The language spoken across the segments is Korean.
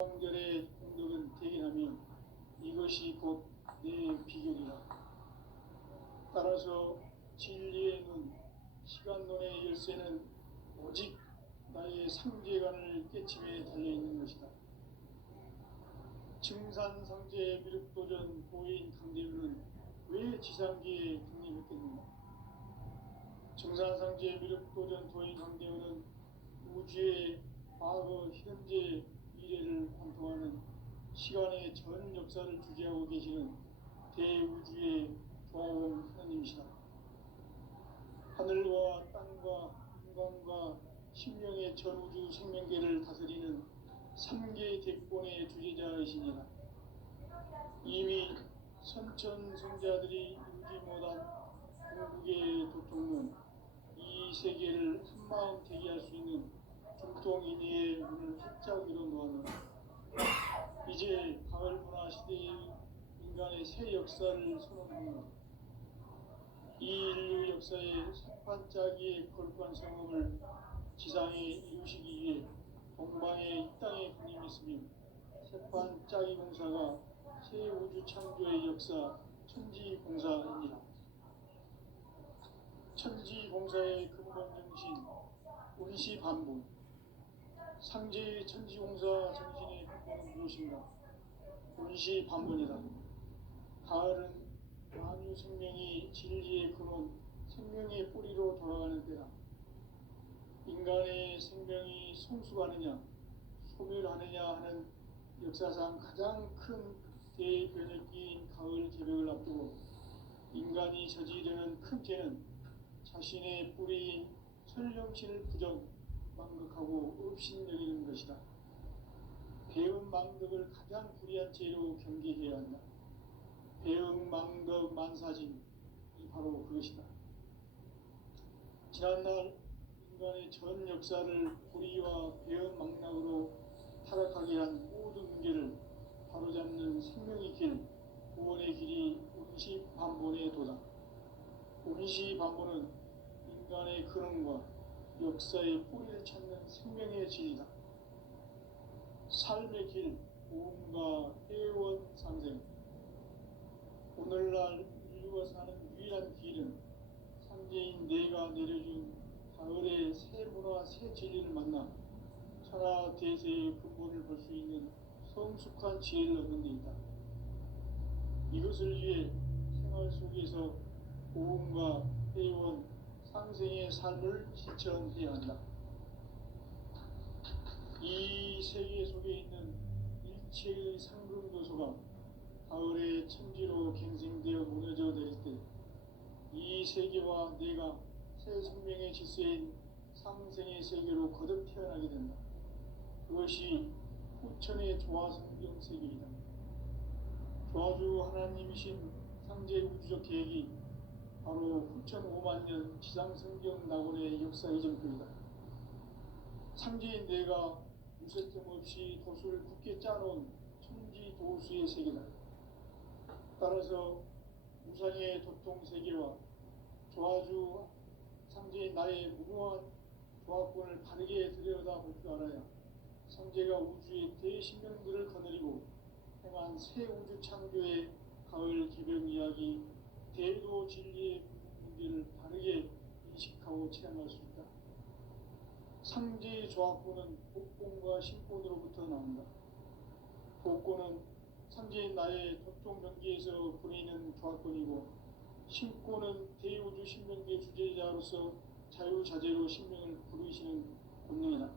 성결의 공덕은 대견하며 이것이 곧 내 비결이라. 따라서 진리의 눈, 시간론의 열쇠는 오직 나의 상제관을 깨침에 달려있는 것이다. 증산상제 미륵도전 도인 강제윤은 왜 지상기에 독립했겠는가? 증산상제 미륵도전 도인 강제윤은 우주의 과거, 현재, 미래를 관통하는 시간의 전 역사를 주재하고 계시는 대우주의 조화원 하나님이시다. 하늘과 땅과 인간과 신명의 전우주 생명계를 다스리는 3개 대권의 주제자이시니라. 이미 선천성자들이 이루지 못한 궁극의 도통문, 이 세계를 한마음 대기할 수 있는 중통인의의 문을 활짝 열어놓았노라. 이제 가을 문화 시대의 인간의 새 역사를 선언하노라. 이 인류 역사의 석판짜기의 거룩한 성음을 지상에 이루시기 위해 동방의 이 땅에 군림했으며 석판짜기 공사가 새 우주 창조의 역사 천지공사입니다. 천지공사의 근본 정신 운시반복. 상제의 천지공사 정신의 근본은 무엇인가? 운시반복이다. 가을은 만유 생명이 진리의 근원, 생명의 뿌리로 돌아가는 때다. 인간의 생명이 성숙하느냐, 소멸하느냐 하는 역사상 가장 큰 대변혁기인 가을 개벽을 앞두고 인간이 저지르는 큰 죄는 자신의 뿌리인 설령신을 부정, 망극하고 업신여기는 것이다. 배은망덕을 가장 불의한 죄로 경계해야 한다. 배은망덕 만사진이 바로 그것이다. 지난날 인간의 전 역사를 불의와 배은망락으로 타락하게 한 모든 문제를 바로잡는 생명의 길, 구원의 길이 운시반본의 도다. 운시반본은 인간의 근원과 역사의 뿌리를 찾는 생명의 진리다. 삶의 길, 고음과 회원 상생. 오늘날 인류가 사는 유일한 길은 상제인 내가 내려준 가을의 새 문화, 새 진리를 만나 천하 대세의 근본을 볼 수 있는 성숙한 지혜를 얻는 데 있다. 이것을 위해 생활 속에서 고음과 회원, 상생의 삶을 실천해야 한다. 이 세계 속에 있는 일체의 상금 요소가 가을의 천지로 갱생되어 무너져 내릴 때 이 세계와 내가 새 생명의 질서인 상생의 세계로 거듭 태어나게 된다. 그것이 후천의 조화성경 세계이다. 조화주 하나님이신 상제 우주적 계획이 바로 후천 5만 년 지상성경 낙원의 역사 이전표이다. 상제인 내가 무쇠점 없이 도수를 굳게 짜놓은 천지도수의 세계다. 따라서 무상의 도통세계와 조화주 상제인 나의 무궁한 조화권을 바르게 들여다볼 줄 알아야 상제가 우주의 대신명들을 거느리고 행한 새 우주 창조의 가을 개벽 이야기, 대도 진리의 문제를 바르게 인식하고 체험할 수 있다. 상제의 조화권은 복권과 신권으로부터 나온다. 복권은 상제인 나의 도통명기에서 보이는 조화권이고, 신권은 대우주 신명계 주제자로서 자유자재로 신명을 부르시는 본능이다.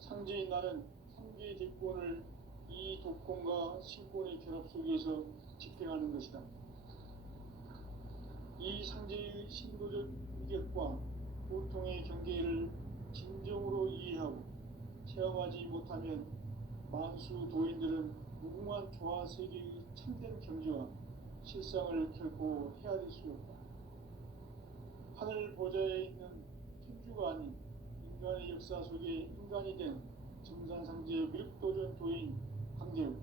상제인 나는 3개의 대권을 이 도권과 신권의 결합 속에서 집행하는 것이다. 이 상제의 신도적 위격과 고통의 경계를 진정으로 이해하고 체험하지 못하면 만수 도인들은 무궁한 조화 세계의 참된 경지와 실상을 결코 헤아릴 수 없다. 하늘 보좌에 있는 천주가 아닌 인간의 역사 속에 인간이 된 증산상제 미륵도전 도인 강제우,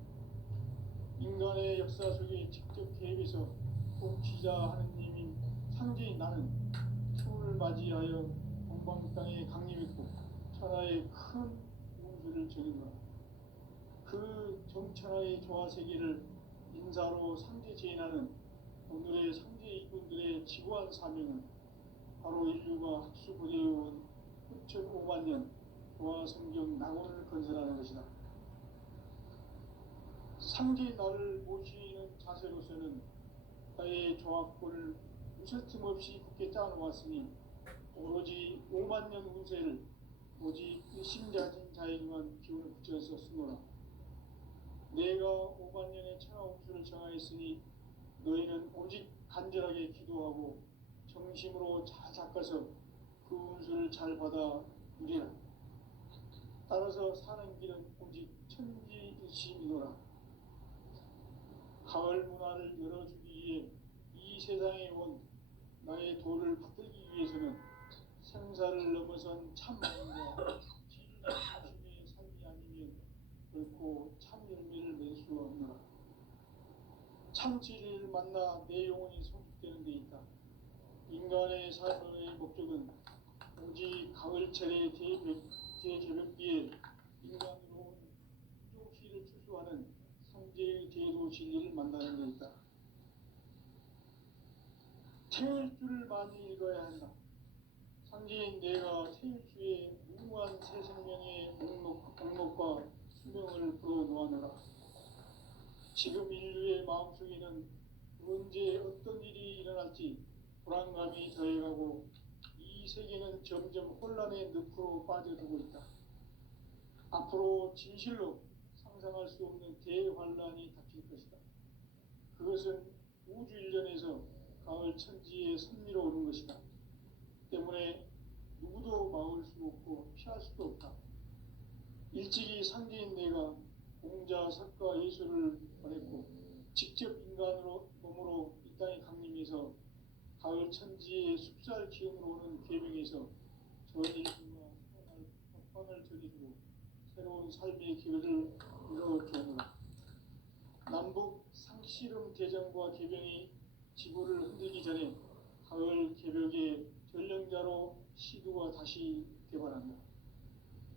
인간의 역사 속에 직접 개입해서 통치자 하느님인 상제인 나는 추운을 맞이하여 동방 땅에 강림했고 천하의 큰 우주를 정인노라. 천하의 조화세계를 인사로 상제제인하는 오늘의 상제 일꾼들의 지구한 사명은 바로 인류가 학수고대해온 9,500만 년 조화성경 낙원을 건설하는 것이다. 상제 나를 모시는 자세로서는 나의 조합권을 무설틈 없이 굳게 짜놓았으니 오로지 5만 년 운세를 오직 일심자진 자에게만 기운을 붙여서 쓰노라. 내가 5만 년의 천하 운수를 정하였으니 너희는 오직 간절하게 기도하고 정심으로 잘 닦아서 그 운수를 잘 받아 누리라. 따라서 사는 길은 오직 천지일심이노라. 가을 문화를 열어주기 위해 이 세상에 온 나의 도를 받들기 위해서는 생사를 넘어선 참마음과 진리의 중심의 삶이 아니면 결코 참 열매를 맺을 수 없노라. 참 진리를 만나 내 영혼이 성숙되는 데 있다. 인간의 삶의 목적은 오직 가을철의 대제벽비에 인간으로 온 부족시를 추수하는 상제의 대도 진리를 만나는 데 있다. 태울 줄을 많이 읽어야 한다. 상제인 내가 태울주의 무궁한 새 생명의 목록과 수명을 불어놓아노라. 지금 인류의 마음속에는 언제 어떤 일이 일어날지 불안감이 더해가고 이 세계는 점점 혼란의 늪으로 빠져들고 있다. 앞으로 진실로 상상할 수 없는 대환란이 닥칠 것이다. 그것은 우주 일련에서 가을 천지의 섭리로 오는 것이다. 때문에 누구도 막을 수 없고 피할 수도 없다. 일찍이 상제인 내가 공자, 석가, 예수를 보냈고 직접 인간으로 몸으로 이 땅에 강림해서 가을 천지의 숲살 기운으로 오는 계명에서 전 인류와 법방을 전해주고 새로운 삶의 기회를 이뤄주노라. 남북 상씨름 대전과 개병이 지구를 흔들기 전에 가을 개벽의 전령자로 시두가 다시 개발한다.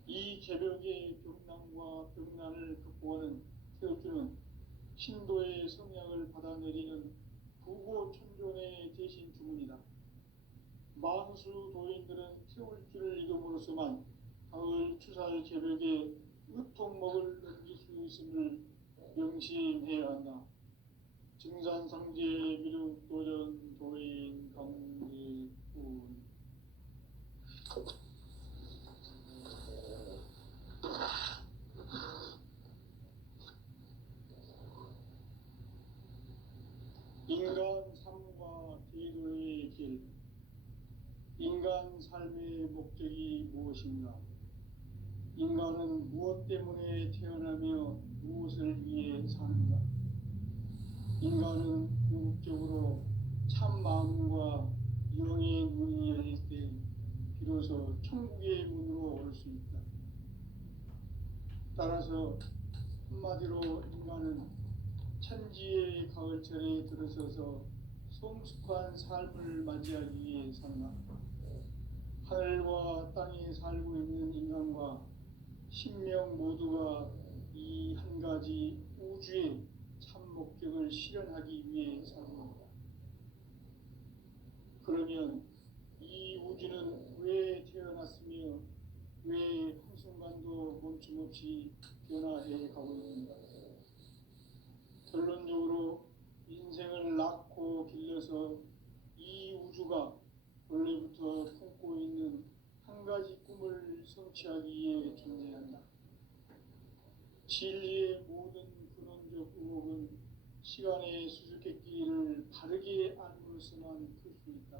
이 개벽의 병난과 병난을 극복하는 태울주는 신도의 성약을 받아내리는 부고천존의 대신 주문이다. 만수 도인들은 태울주를 이름으로서만 가을 추살 개벽에 으통목을 넘길 수 있음을 명심해야 한다. 증산상제 미륵도전 도인 강제군. 인간 삶과 대도의 길. 인간 삶의 목적이 무엇인가? 인간은 무엇 때문에 태어나며 무엇을 위해 사는가? 인간은 궁극적으로 참 마음과 영의 문이 열릴 때 비로소 천국의 문으로 올 수 있다. 따라서 한마디로 인간은 천지의 가을철에 들어서서 성숙한 삶을 맞이하기 위해 산다. 하늘과 땅에 살고 있는 인간과 신명 모두가 이 한 가지 우주의 참 목적을 실현하기 위해 살고 있다. 그러면 이 우주는 왜 태어났으며 왜 한순간도 멈춤없이 변화해 가고 있는가? 결론적으로 인생을 낳고 길러서 이 우주가 원래부터 품고 있는 한 가지 꿈을 성취하기 위해 존재한다. 진리의 모든 근원적 의혹은 시간의 수수께끼를 바르게 알므로서만 풀 수 있다.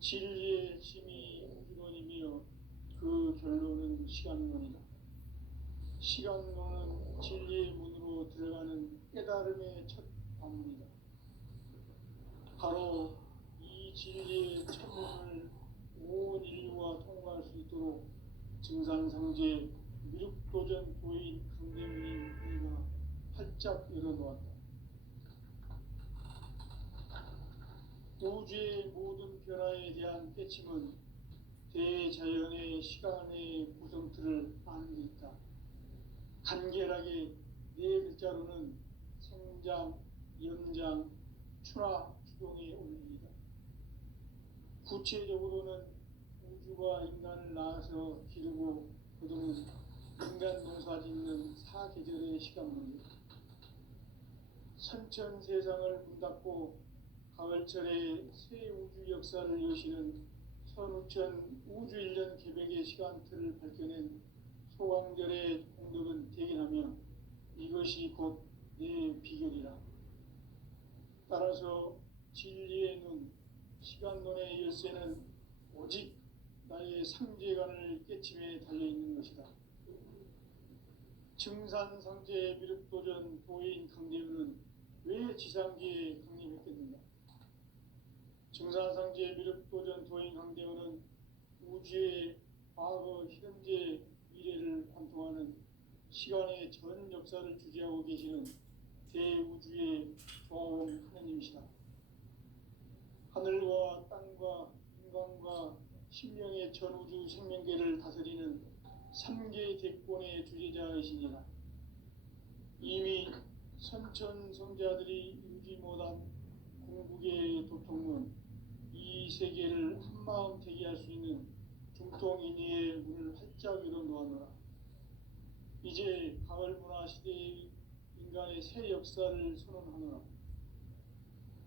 진리의 핵심이 우주론이며 그 결론은 시간론이다. 시간론은 진리의 문으로 들어가는 깨달음의 첫 방문이다. 바로 이 진리의 첫 문을 온 인류가 통과할 수 있도록 증산상제 미륵도전 도인 강대문인 우리가 활짝 열어놓았다. 우주의 모든 변화에 대한 깨침은 대자연의 시간의 구성틀을 아는 데 있다. 간결하게 네 글자로는 생장, 연장, 추나 추동에 올립니다. 구체적으로는 우주가 인간을 낳아서 기르고 거두는 인간 농사 짓는 사계절의 시간입니다. 선천 세상을 문닫고 가을철에 새 우주 역사를 여시는 선우천 우주일년 개백의 시간틀을 밝혀낸 소강절의 공덕은 대견하며 이것이 곧 내 비결이라. 따라서 진리의 눈, 시간론의 열쇠는 오직 나의 상제관을 깨침에 달려있는 것이다. 증산상제 미륵도전 도인 강대우는 왜 지상계에 강림했겠는가? 증산상제 미륵도전 도인 강대우는 우주의 과거, 현재, 미래를 관통하는 시간의 전 역사를 주재하고 계시는 대우주의 조화원 하나님이시다. 하늘과 땅과 인간과 신명의 전우주 생명계를 다스리는 3개 대권의 주제자이시니라. 이미 선천성자들이 이루지 못한 궁극의 도통은 이 세계를 한마음 되게 할 수 있는 중통인의의 문을 활짝 열어 놓았노라. 이제 가을 문화 시대의 인간의 새 역사를 선언하노라.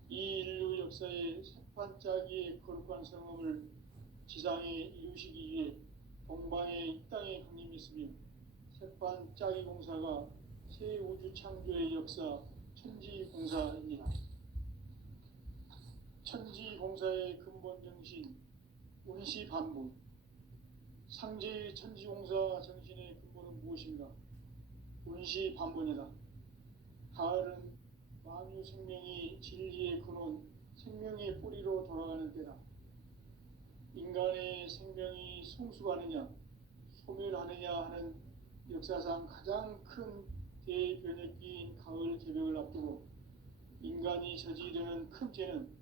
이 인류 역사의 새판짜기의 거룩한 성험을 지상에 이루시기 위해 동방의 이 땅에 강림했으며 새판짜기 공사가 새 우주 창조의 역사 천지공사입니다. 천지공사의 근본 정신 운시반본. 상제의 천지공사 정신의 근본은 무엇인가? 운시반본이다. 가을은 만유 생명이 진리의 근원, 생명의 뿌리로 돌아가는 때다. 인간의 생명이 성숙하느냐, 소멸하느냐 하는 역사상 가장 큰 대변혁기인 가을 개벽을 앞두고 인간이 저지르는 큰 죄는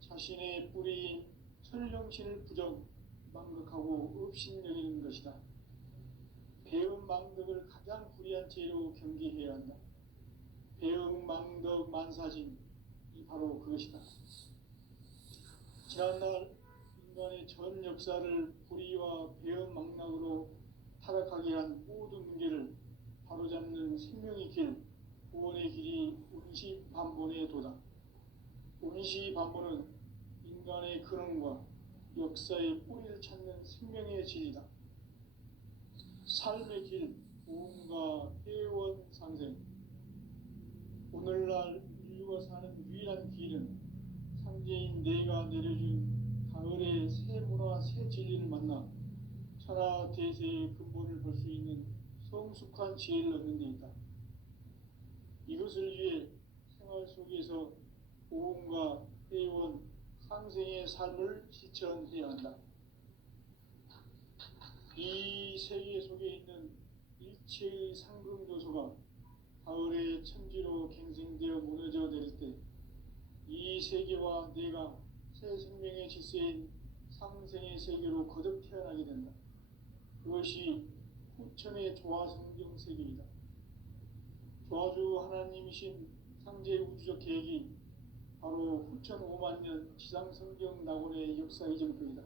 자신의 뿌리인 천령신을 부정, 망극하고 업신여기는 것이다. 배음 망덕을 가장 불의한 죄로 경계해야 한다. 배음 망덕 만사진이 바로 그것이다. 지난날 인간의 전 역사를 불의와 배음 망락으로 타락하게 한 모든 문제를 바로잡는 생명의 길, 구원의 길이 운시반본의 도다. 운시반본은 인간의 근원과 역사의 뿌리를 찾는 생명의 진리다. 삶의 길, 우음과 회원 상생. 오늘날 인류가 사는 유일한 길은 상제인 내가 내려준 가을의 새 문화, 새 진리를 만나 천하 대세의 근본을 볼 수 있는 성숙한 지혜를 얻는 데 있다. 이것을 위해 생활 속에서 우음과 회원, 상생의 삶을 실천해야 한다. 이 세계 속에 있는 일체의 상금조소가 가을의 천지로 갱생되어 무너져 내릴 때 이 세계와 내가 새 생명의 질서인 상생의 세계로 거듭 태어나게 된다. 그것이 후천의 조화성경 세계이다. 조화주 하나님이신 상제 우주적 계획이 바로 후천 5만 년 지상성경 낙원의 역사 이전표이다.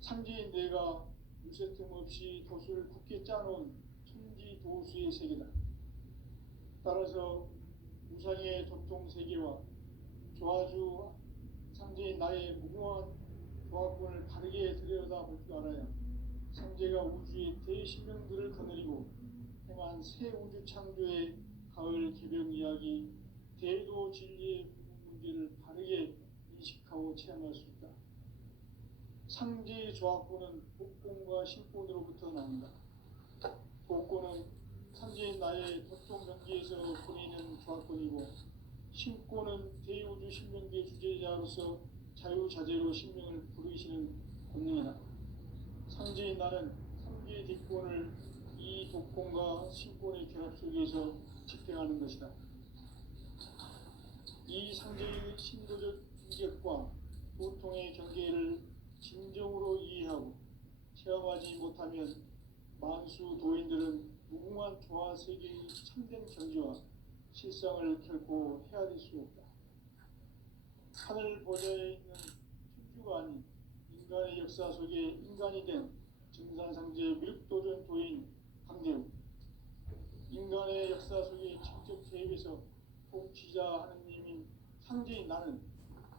상제인 내가 유세틈 없이 도수를 굳게 짜놓은 천지 도수의 세계다. 따라서 우상의 도통 세계와 조화주 상제인 나의 무궁한 조화권을 바르게 들여다볼 줄 알아야 상제가 우주의 대신명들을 거느리고 행한 새 우주 창조의 가을 개벽 이야기, 대도 진리의 문제를 바르게 인식하고 체험할 수 있다. 상제의 조화권은 복권과 신권으로부터 나온다. 복권은 상제인 나의 도통 경계에서 보내는 조화권이고, 신권은 대우주 신명계 주제자로서 자유자재로 신명을 부르시는 권능이다. 상제인 나는 상계의 뒷권을 이 독권과 신권의 결합 속에서 집행하는 것이다. 이 상제의 신도적 인격과 도통의 경계를 진정으로 이해하고 체험하지 못하면 만수 도인들은 무궁한 조화 세계의 참된 경지와 실상을 결코 헤아릴 수 없다. 하늘 보좌에 있는 천주가 아닌 인간의 역사 속에 인간이 된 증산상제 미륵도전 도인 강대우, 인간의 역사 속에 직접 개입해서 통치자 하느님인 상제인 나는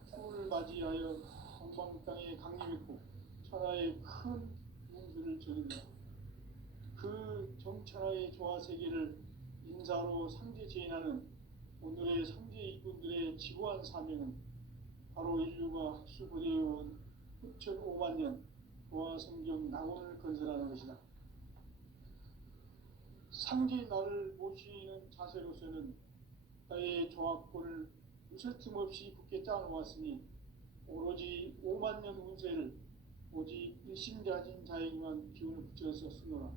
추후를 맞이하여 동방 땅에 강림했고 천하의 큰 문수를 전했다. 그 정천하의 조화 세계를 인사로 상제 제인하는 오늘의 상제 이군들의 지고한 사명은 바로 인류가 학수고대해온 흑천 5만 년 조화 성경 낙원을 건설하는 것이다. 상제인 나를 모시는 자세로서는 나의 조합권을 무설틈 없이 굳게 짜놓았으니 오로지 5만 년 운세를 오직 일심자진 자에게만 기운을 붙여서 쓰노라.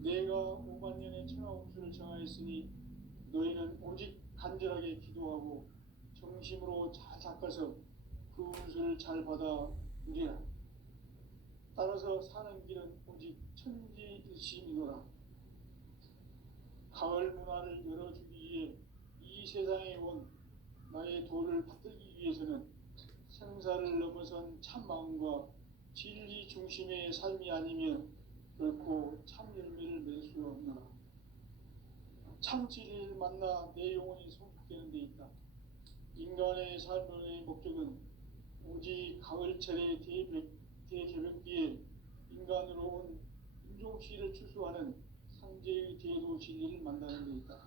내가 5만 년의 천하 운수를 정하였으니 너희는 오직 간절하게 기도하고 정심으로 잘 닦아서 그 운수를 잘 받아 누리라. 따라서 사는 길은 오직 천지일심이노라. 가을 문화를 열어주기 위해 이 세상에 온 나의 도를 받들기 위해서는 생사를 넘어선 참 마음과 진리 중심의 삶이 아니면 결코 참 열매를 맺을 수 없노라. 참 진리를 만나 내 영혼이 성숙되는 데 있다. 인간의 삶의 목적은 오직 가을철의 대개벽기에 인간으로 온 인종시를 추수하는 상제의 대도 진리를 만나는 데 있다.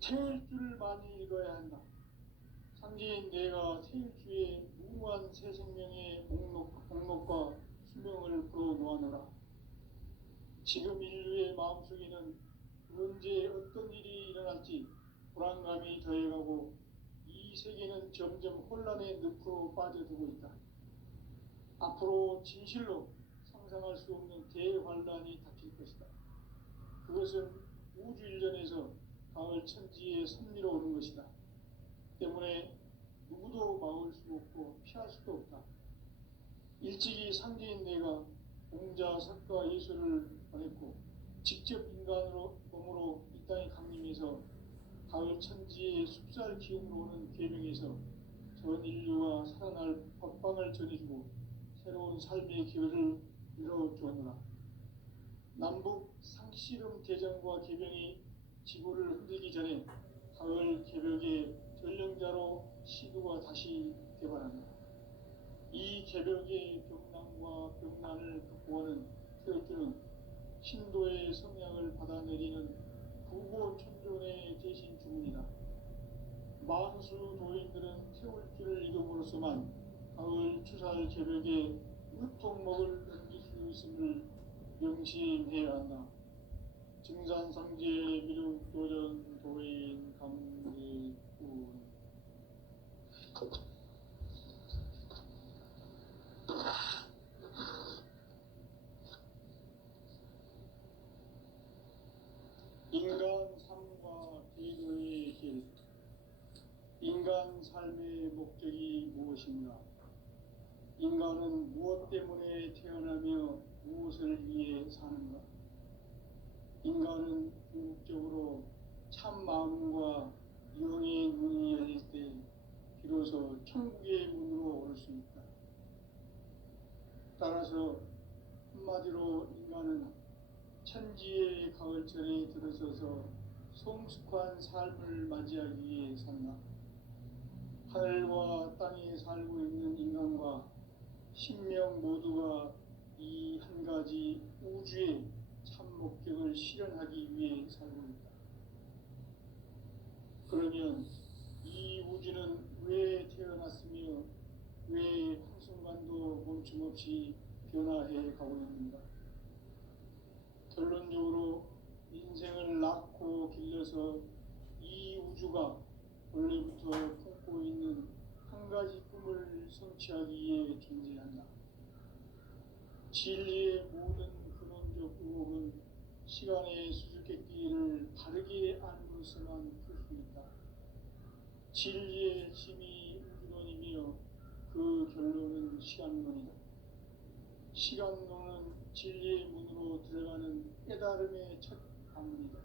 태일주를 많이 읽어야 한다. 상제인 내가 태일주의 무궁한 새 생명의 목록과 수명을 풀어놓아노라. 지금 인류의 마음속에는 언제 어떤 일이 일어날지 불안감이 더해가고 이 세계는 점점 혼란의 늪으로 빠져들고 있다. 앞으로 진실로 상상할 수 없는 대환란이 닥칠 것이다. 그것은 우주 일전에서 가을 천지에 섭리로 오는 것이다. 때문에 누구도 막을 수 없고 피할 수도 없다. 일찍이 상제인 내가 공자, 석가, 예수를 보냈고 직접 인간으로 몸으로 이 땅에 강림해서 가을 천지의 숲살 기운으로 오는 계명에서 전 인류가 살아날 법방을 전해주고 새로운 삶의 기회를 열어주었노라. 남북 상씨름 대전과 개병이 지구를 흔들기 전에 가을 개벽의 전령자로 시도가 다시 개발한다. 이 개벽의 병난과 병난을 극복하는 태울주는 신도의 성향을 받아내리는 부고천존의 대신 주문이다. 만수 도인들은 태울주를 읽음으로써만 가을 추살 개벽의 유통목을 넘길 수 있음을 명심해야 한다. 증산상제 미륵도전 도인 강대군. 인간 삶과 기도의 길. 인간 삶의 목적이 무엇인가? 인간은 무엇 때문에 태어나며 무엇을 위해 사는가? 인간은 궁극적으로 참 마음과 영의 문이 열릴 때 비로소 천국의 문으로 올 수 있다. 따라서 한마디로 인간은 천지의 가을철에 들어서서 성숙한 삶을 맞이하기 위해 산다. 하늘과 땅에 살고 있는 인간과 신명 모두가 이 한 가지 우주의 참 목적을 실현하기 위해 살고 있다. 그러면 이 우주는 왜 태어났으며 왜 한순간도 멈춤없이 변화해 가고 있는가? 결론적으로 인생을 낳고 길러서 이 우주가 원래부터 품고 있는 한 가지 꿈을 성취하기 위해 존재한다. 진리의 모든 근원적 의혹은 시간의 수수께끼를 바르게 알므로서만 풀 수 있다. 진리의 힘이 우주론이며 그 결론은 시간론이다. 시간론은 진리의 문으로 들어가는 깨달음의 첫 방문이다.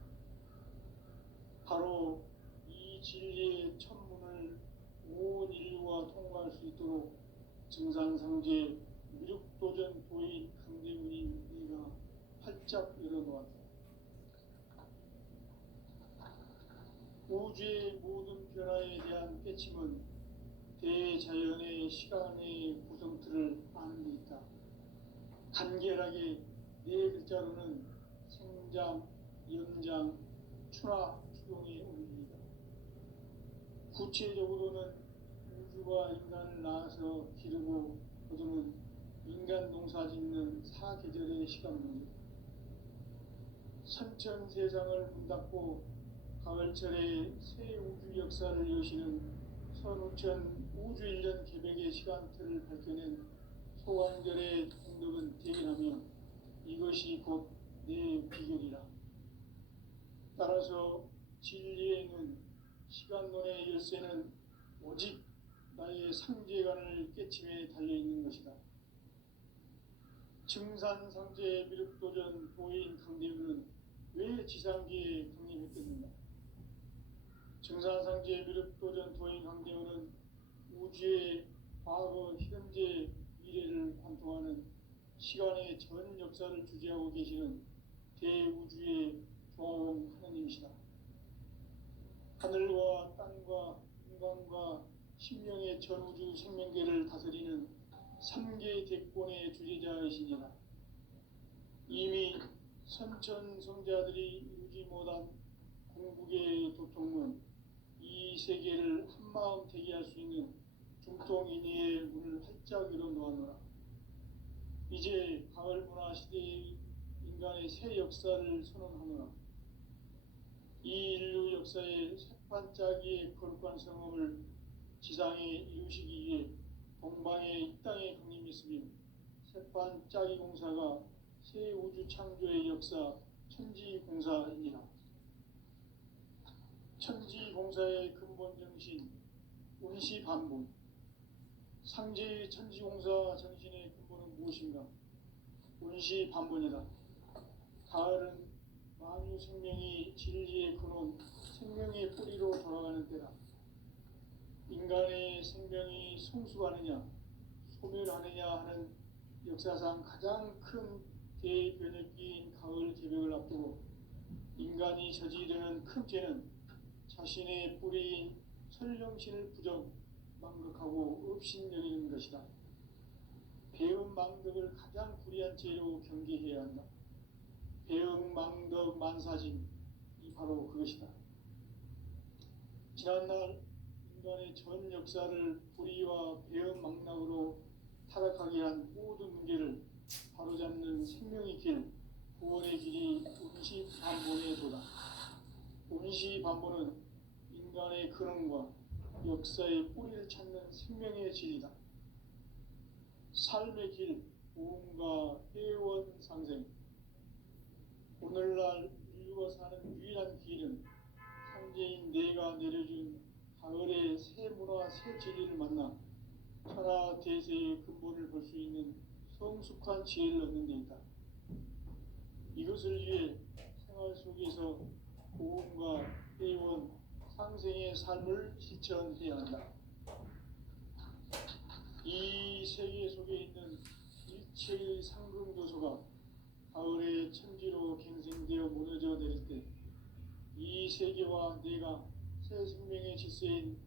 바로 이 진리의 첫 문을 온 인류가 통과할 수 있도록 증산상제 미륵도전 도인 강대문인 네가 활짝 열어놓았다. 우주의 모든 변화에 대한 깨침은 대자연의 시간의 구성틀을 아는 데 있다. 간결하게 네 글자로는 생장, 연장, 추나 추동의 원리이다. 구체적으로는 우주가 인간을 낳아서 기르고 거두는 인간 농사 짓는 사계절의 시간 문제, 선천 세상을 문닫고 가을철에 새 우주 역사를 여시는 선우천 우주 1년 개백의 시간틀을 밝혀낸 소환절의 공덕은 대견하며 이것이 곧 내 비결이라. 따라서 진리의 눈, 시간론의 열쇠는 오직 나의 상제관을 깨침에 달려있는 것이다. 증산상제 미륵도전 도인 강대문은 왜 지상계에 강림했겠는가? 증산상제 미륵도전 도인 강대문은 우주의 과거, 현재, 미래를 관통하는 시간의 전 역사를 주재하고 계시는 대우주의 조화원 하나님이시다. 하늘과 땅과 인간과 신명의 전우주 생명계를 다스리는 3개 대권의 주재자이시니라. 이미 선천성자들이 이루지 못한 궁극의 도통문, 이 세계를 한마음 되게 할 수 있는 중통인의의 문을 활짝 열어놓았노라. 이제 가을 문화 시대의 인간의 새 역사를 선언하노라. 이 인류 역사의 새반짝이의 거룩한 성업을 지상에 이루시기 위해 동방의 이 땅에 강림했으며 새반짝이 공사가 새 우주 창조의 역사 천지공사이니라. 천지공사의 근본 정신 운시반본, 상제의 천지공사 정신의 근본은 무엇인가? 운시반본이다. 가을은 만유 생명이 진리의 근원, 생명의 뿌리로 돌아가는 때다. 인간의 생명이 성숙하느냐, 소멸하느냐 하는 역사상 가장 큰 대변혁기인 가을 개벽을 앞두고 인간이 저지르는 큰 죄는 자신의 뿌리인 설령신을 부정, 망극하고 업신여기는 것이다. 배은 망덕을 가장 불의한 죄로 경계해야 한다. 배은 망덕 만사진, 이 바로 그것이다. 지난날 인간의 전 역사를 불의와 배은 망락으로 타락하게 한 모든 문제를 바로잡는 생명의 길, 구원의 길이 운시반본의 도다. 운시반본은 인간의 근원과 역사의 뿌리를 찾는 생명의 진리다. 삶의 길, 보험과 회원 상생. 오늘날 인류가 사는 유일한 길은 상제인 내가 내려준 가을의 새 문화, 새 진리를 만나 천하 대세의 근본을 볼 수 있는 성숙한 지혜를 얻는 데 있다. 이것을 위해 생활 속에서 보험과 회원, 상생의 삶을 실천해야 한다. 이 세계 속에 있는 일체의 상금 요소가 가을의 천지로 갱생되어 무너져 내릴 때 이 세계와 내가 새 생명의 질서인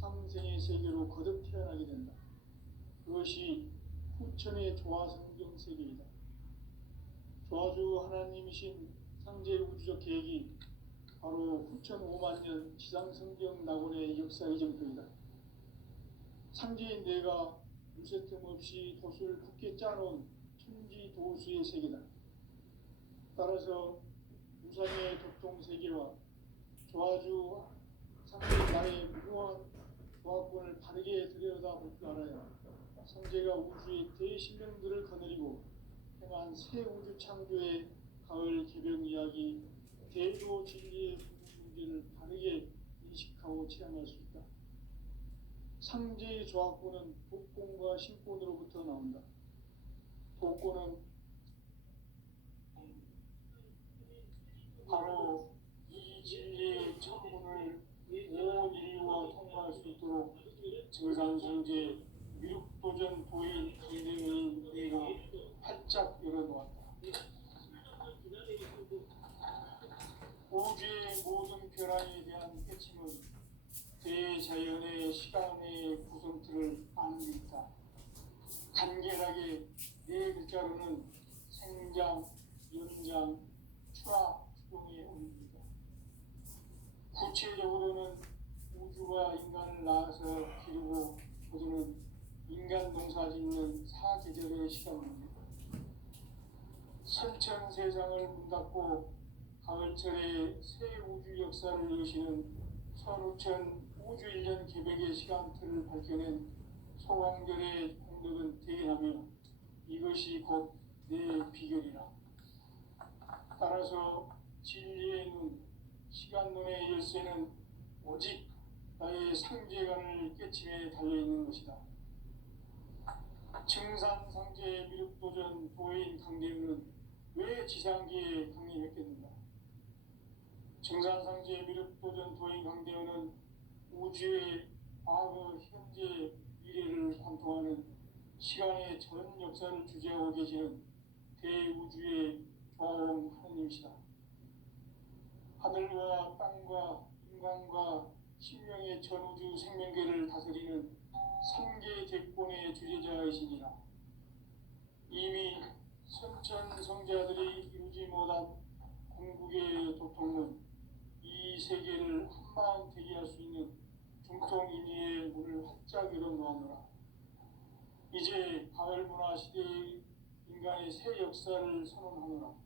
상생의 세계로 거듭 태어나게 된다. 그것이 후천의 조화성경 세계이다. 조화주 하나님이신 상제 우주적 계획이 바로 후천 5만년 지상성경 낙원의 역사 이정표이다. 상제인 내가 물새틈 없이 도수를 굳게 짜놓은 천지도수의 세계다. 따라서 우상의 도통세계와 조화주 상제인 나의 무궁한 조화권을 바르게 들여다볼 줄 알아야 상제가 우주의 대신령들을 거느리고 행한 새 우주 창조의 가을 개벽 이야기, 대도 진리의 문제를 바르게 인식하고 체험할 수 있다. 상제의 조화권은 복권과 신권으로부터 나온다. 복권은 바로 이 진리의 천문을 온 인류가 통과할 수 있도록 증산성제 미륵도전 도인 강대의 내가 활짝 열어놓았다. 우주의 모든 변화에 대한 깨침은 대자연의 시간의 구성틀을 아는 데 있다. 간결하게 네 글자로는 생장, 연장, 추락, 추동의 원리입니다. 구체적으로는 우주가 인간을 낳아서 기르고 거두는 인간 농사 짓는 사계절의 시간입니다. 선천세상을 문닫고 가을철에 새 우주 역사를 여시는 서루천 우주일년 개백의 시간틀을 밝혀낸 소광별의 공덕은 대견하며 이것이 곧 내 비결이라. 따라서 진리의 눈, 시간론의 열쇠는 오직 나의 상제관을 깨침에 달려있는 것이다. 증산상제 미륵도전 도인 강대우는 왜 지상기에 강림했겠는가? 증산상제 미륵도전 도인 강대우는 우주의 과거, 현재, 미래를 관통하는 시간의 전 역사를 주재하고 계시는 대우주의 조화원 하느님이시다. 하늘과 땅과 인간과 신명의 전우주 생명계를 다스리는 삼계 대권의 주재자이시니라. 이미 선천성자들이 이루지 못한 궁극의 도통은 이 세계를 한마음 되게 할 수 있는 중통인의의 문을 활짝 열어놓았노라. 이제 가을문화 시대의 인간의 새 역사를 선언하노라.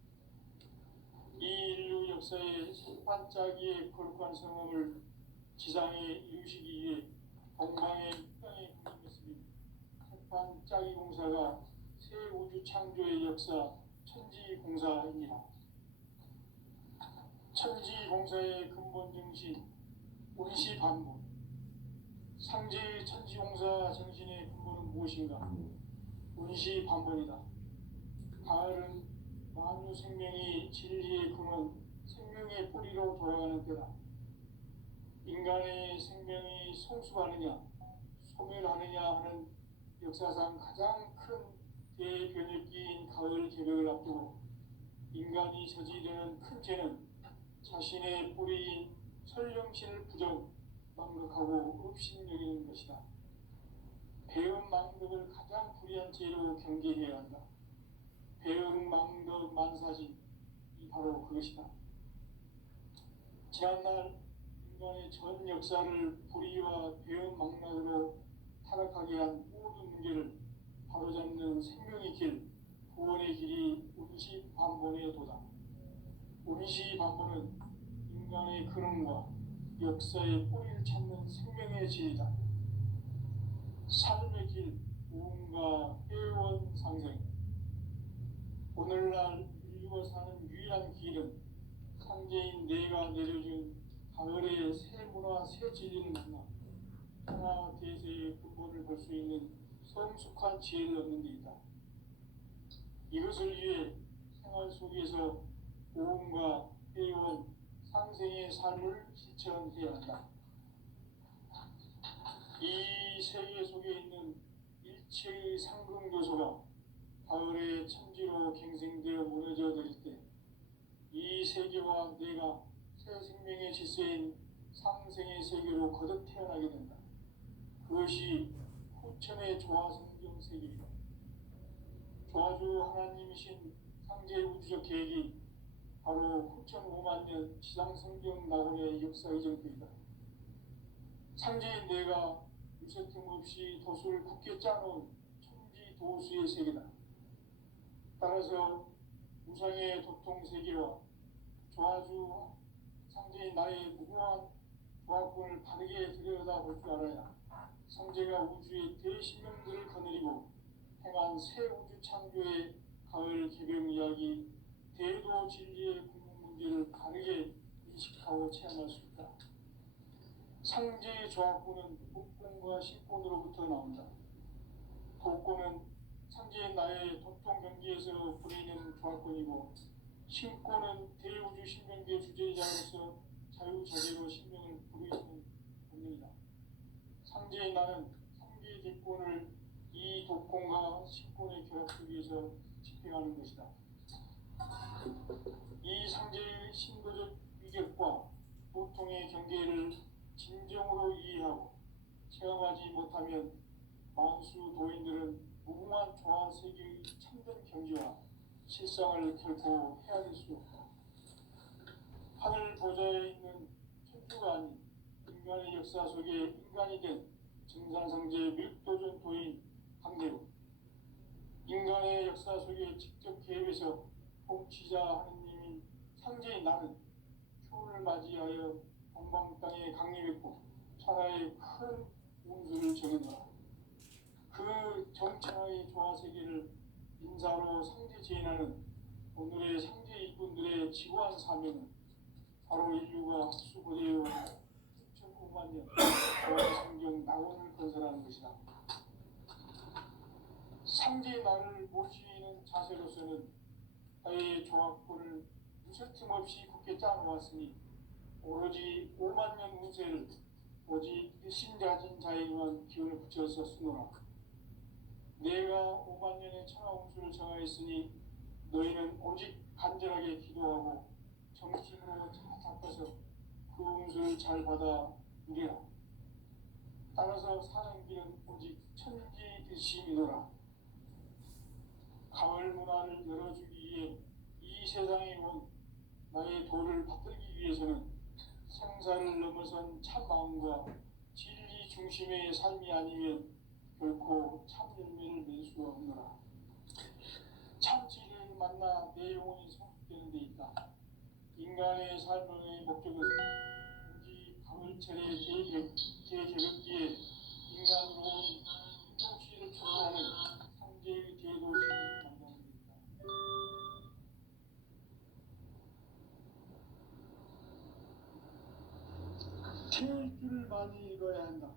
이 인류 역사의 색반짜기의 거룩한 성험을 지상에 이루시기 위해 동방의 땅에 공임했으니 색반짜기 공사가 새 우주 창조의 역사 천지공사이니라. 천지공사의 근본 정신 운시반복. 상제의 천지공사 정신의 근본은 무엇인가? 운시반복이다. 가을은 만유 생명이 진리의 근원, 생명의 뿌리로 돌아가는 때다. 인간의 생명이 성숙하느냐, 소멸하느냐 하는 역사상 가장 큰 대변혁기인 가을 개벽을 앞두고 인간이 저지르는 큰 죄는 자신의 뿌리인 설령신을 부정, 망극하고 업신여기는 것이다. 배은 망덕을 가장 불의한 죄로 경계해야 한다. 배은 망덕 만사지, 이 바로 그것이다. 지난날 인간의 전 역사를 불의와 배은 망락으로 타락하게 한 모든 문제를 바로잡는 생명의 길, 구원의 길이 운시반본의 도다. 운시반본은 인간의 근원과 역사의 뿌리를 찾는 생명의 진리다. 삶의 길, 무언가 회원 상생. 오늘날 인류가 사는 유일한 길은 상제인 내가 내려준 가을의 새 문화, 새 진리를 만나 하나 대세의 근본을 볼 수 있는 성숙한 지혜를 얻는 데 있다. 이것을 위해 생활 속에서 모험과 회원, 상생의 삶을 실천해야 한다. 이 세계 속에 있는 일체의 상승교소가 가을의 천지로 갱생되어 무너져 내릴 때 이 세계와 내가 새 생명의 질서인 상생의 세계로 거듭 태어나게 된다. 그것이 후천의 조화성경 세계이다. 조화주 하나님이신 상제 우주적 계획이 바로 후천 5만 년 지상성경 낙원의 역사 이정표이다. 상제인 내가 유세 틈없이 도수를 굳게 짜놓은 천지 도수의 세계다. 따라서 무상의 도통 세계와 조화주 상제인 나의 무궁한 조화권을 바르게 들여다볼 줄 알아야 상제가 우주의 대신명들을 거느리고 행한 새 우주 창조의 가을 개병 이야기, 대도 진리의 궁극 문제를 바르게 인식하고 체험할 수 있다. 상제의 조화권은 복권과 신권으로부터 나온다. 복권은 상제의 나의 도통 경기에서 부리는 조화권이고 신권은 대우주 신명계 주제자로서 자유자재로 신명을 부르시는 본능이다. 상제의 나는 상계 대권을 이 독권과 신권의 결합 속에서 집행하는 것이다. 이 상제의 신도적 위격과 보통의 경계를 진정으로 이해하고 체험하지 못하면 만수 도인들은 무궁한 조화 세계의 참된 경지와 실상을 결코 헤아릴 수 없다. 하늘 보좌에 있는 천주가 아닌 인간의 역사 속에 인간이 된 증산상제 밀도전 도인 강대로 인간의 역사 속에 직접 개입해서 통치자 하느님인 상제인 나는 초를 맞이하여 동방 땅에 강림했고 천하의 큰 운수를 정해놓아 그 정천하의 조화세계를 인사로 상제 제인하는 오늘의 상제 일꾼들의 지구한 사명은 바로 인류가 학수고대여 6천만 년 조화성경 낙원을 건설하는 것이다. 상제의 나를 모시는 자세로서는 나의 조합권을 무설틈 없이 굳게 짜놓았으니 오로지 5만 년 운세를 오직 일심자진 자에게만 기운을 붙여서 쓰노라. 내가 5만 년의 천하 운수를 정하였으니 너희는 오직 간절하게 기도하고 정심으로 잘 닦아서 그 운수를 잘 받아 누리라. 따라서 사는 길은 오직 천지일심이노라. 가을 문화를 열어주기 위해 이 세상에 온 나의 도를 받들기 위해서는 생사를 넘어선 참 마음과 진리 중심의 삶이 아니면 결코 참 열매를 맺을 수가 없노라. 참 진리를 만나 내 영혼이 성숙되는 데 있다. 인간의 삶의 목적은 오직 가을철의 대개벽기에 인간으로 온 인종시를 초래하는 상제의 제도시를 만나는 것이다. 태일주를 많이 읽어야 한다.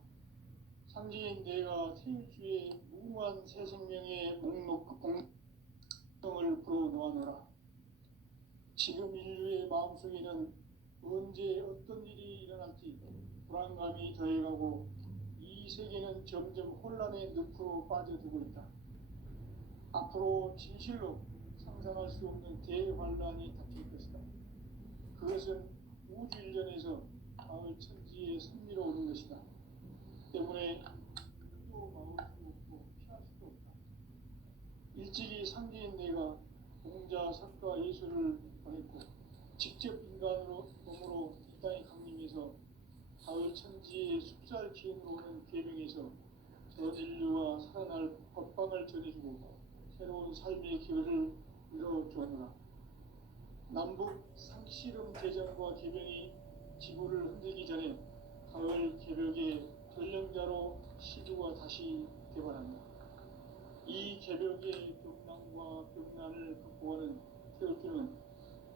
상제인 내가 태일주의 무궁한 새 생명의 목록 공성을 불어놓아노라. 지금 인류의 마음속에는 언제 어떤 일이 일어날지 불안감이 더해가고 이 세계는 점점 혼란의 늪으로 빠져들고 있다. 앞으로 진실로 상상할 수 없는 대환란이 닥칠 것이다. 그것은 우주 일련에서 마을 천지에 승리로오는 것이다. 때문에 또 막을 수 없고 피할 수도 없다. 일찍이 상제인 내가 공자, 석가, 예수를 보냈고 직접 인간으로 몸으로 이 땅에 강림해서 가을 천지의 숲살 기운으로 오는 계명에서 전 인류와 살아날 법방을 전해주고 새로운 삶의 기회를 이뤄주었노라. 남북 상씨름 대전과 개병이 지구를 흔들기 전에 가을 개벽의 전령자로 시주가 다시 개발한다. 이 개벽의 벽난과 벽난을 극복하는 태울주는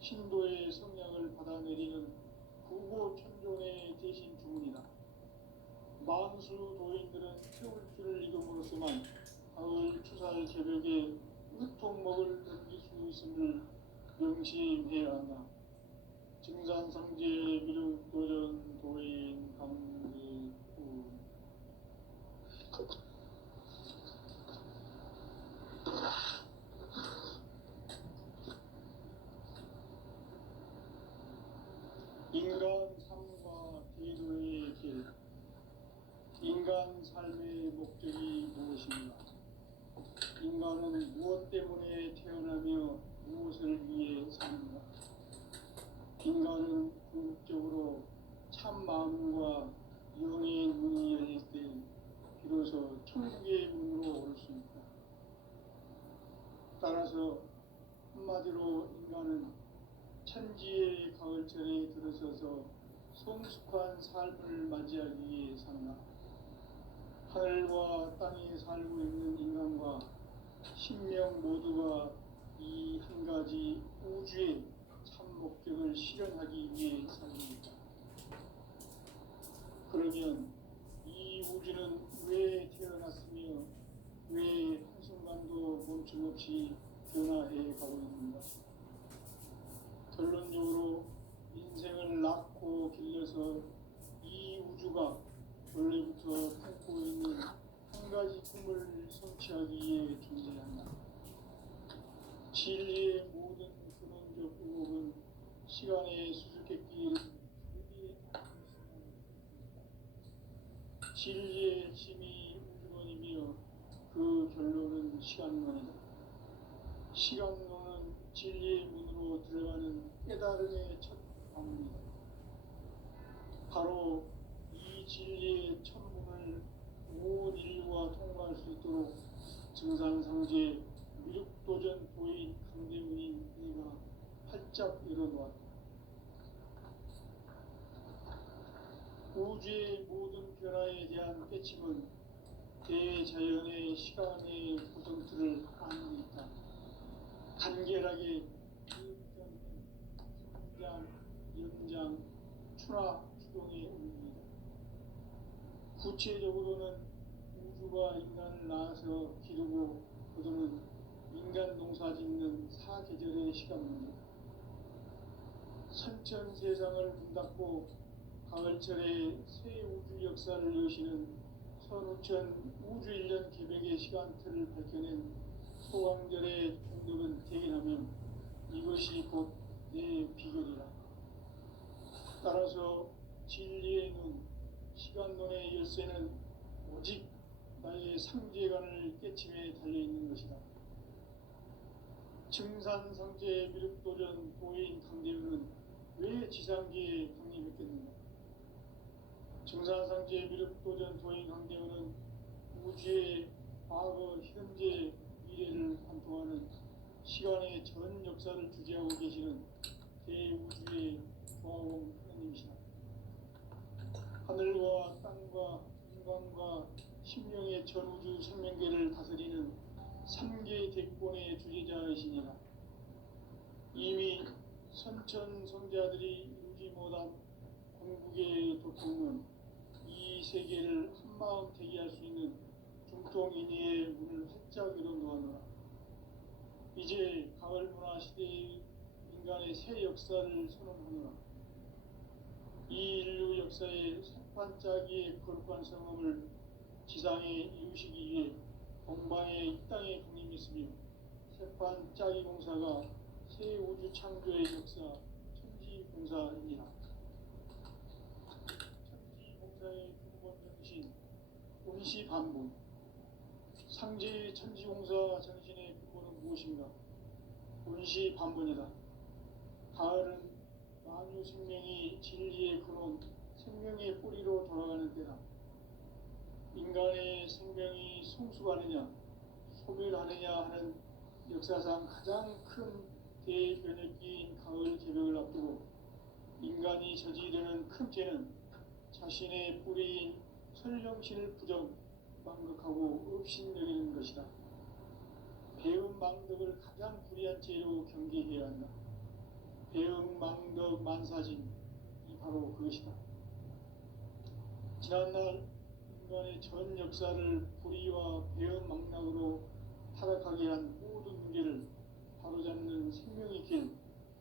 신도의 성량을 받아내리는 구고천존의 대신 주문이다. 만수 도인들은 태울주를 이름으로서만 가을 추살 개벽에 으통먹을 넘길 수 있음을 명심해야 한다. 증산상제 미륵도전 도인 강대구 인간 삶과 대도의 길. 인간 삶의 목적이 무엇인가? 인간은 무엇 때문에 태어나며 무엇을 위해 사는가? 인간은 궁극적으로 참 마음과 영의 문이 열릴 때 비로소 천국의 문으로 올 수 있다. 따라서 한마디로 인간은 천지의 가을철에 들어서서 성숙한 삶을 맞이하기 위해 산다. 하늘과 땅에 살고 있는 인간과 신명 모두가 이 한 가지 우주의 참 목적을 실현하기 위해 살립니다. 그러면 이 우주는 왜 태어났으며 왜 한순간도 멈춤없이 변화해 가고 있는가? 결론적으로 인생을 낳고 길러서 이 우주가 원래부터 품고 있는 한 가지 꿈을 성취하기 위해 존재한다. 진리의 모든 근원적 의혹은 시간의 수수께끼를 크게 진리의 핵심이 우주론이며 그 결론은 시간론이다. 시간론은 진리의 문으로 들어가는 깨달음의 첫 방문이다. 바로 이 진리의 첫 문을 온 인류가 통과할 수 있도록 증산상제 미륵도전 도인 강대문인 이가 활짝 열어놓았다. 우주의 모든 변화에 대한 깨침은 대자연의 시간의 고정틀을 아는 데 있다. 간결하게 성장, 연장, 추나 추동의 의미이다. 구체적으로는 우주가 인간을 낳아서 기르고 거두는 인간 농사 짓는 사계절의 시간입니다. 선천 세상을 문 닫고 가을철에 새 우주 역사를 여시는 선우천 우주 1년 개백의 시간틀을 밝혀낸 소강절의 공덕은 대견하면 이것이 곧 내 비결이라. 따라서 진리의 눈, 시간론의 열쇠는 오직 나의 상제관을 깨침에 달려있는 것이다. 증산상제 미륵도전 도인 강대우는 왜 지상계에 강림했겠는가? 증산상제 미륵도전 도인 강대우는 우주의 과거, 현재, 미래를 관통하는 시간의 전 역사를 주재하고 계시는 대우주의 조화원 하나님이시다. 하늘과 땅과 인간과 심령의 전우주 생명계를 다스리는 3개 대권의 주제자이시니라. 이미 선천 성자들이 이루지 못한 궁극의 도통은 이 세계를 한마음 대기할 수 있는 중통인의의 문을 활짝 열어놓았노라. 이제 가을 문화 시대의 인간의 새 역사를 선언하노라. 이 인류 역사의 새반짝이의 거룩한 성함을 지상에 이루시기 위해 동방의 이 땅에 강림했으며 새반짝이 공사가 새 우주 창조의 역사 천지공사입니다. 천지공사의 근본 정신 운시반분. 상제의 천지공사 정신의 근본은 무엇인가? 운시반분이다. 가을은 만유 생명이 진리의 근원, 생명의 뿌리로 돌아가는 때다. 인간의 생명이 성숙하느냐, 소멸하느냐 하는 역사상 가장 큰 대변혁기인 가을 개벽을 앞두고 인간이 저지르는 큰 죄는 자신의 뿌리인 설령신을 부정, 망극하고 업신여기는 것이다. 배음 망덕을 가장 불의한 죄로 경계해야 한다. 배음 망덕 만사진이 바로 그것이다. 지난날 인간의 전 역사를 불의와 배음 망락으로 타락하게 한 모든 문제를 바로잡는 생명의 길,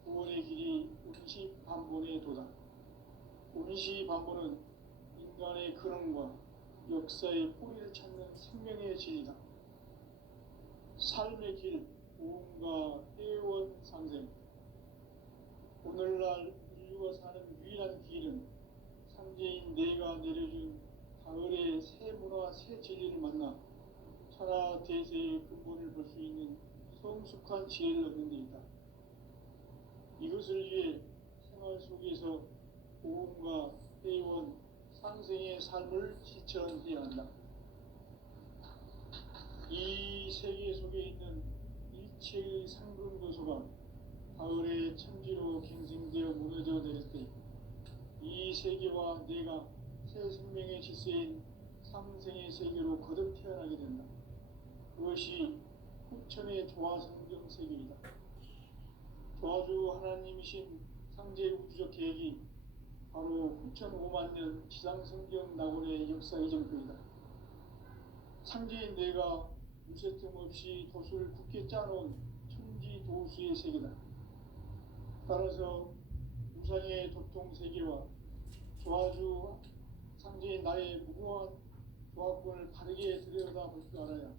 구원의 길이 운시반본의 도다. 운시반본은 인간의 근원과 역사의 뿌리를 찾는 생명의 질이다. 삶의 길, 오음과 회원 상생. 오늘날 인류가 사는 유일한 길은 상제인 내가 내려준 가을의 새 문화, 새 진리를 만나 천하 대세의 근본을 볼 수 있는 성숙한 지혜를 얻는 데 있다. 이것을 위해 생활 속에서 오음과 회원, 상생의 삶을 실천해야 한다. 이 세계 속에 있는 일체의 상금 요소가 가을의 천지로 갱생되어 무너져 내릴 때 이 세계와 내가 새 생명의 질서인 상생의 세계로 거듭 태어나게 된다. 그것이 후천의 조화성경 세계이다. 조화주 하나님이신 상제 우주적 계획이 바로 후천 5만 년 지상성경 낙원의 역사 이정표이다. 상제인 내가 무쇠틈 없이 도수를 굳게 짜놓은 천지 도수의 세계다. 따라서 우상의 도통 세계와 조화주 상제인 나의 무궁한 조합권을 바르게 들여다볼 줄 알아야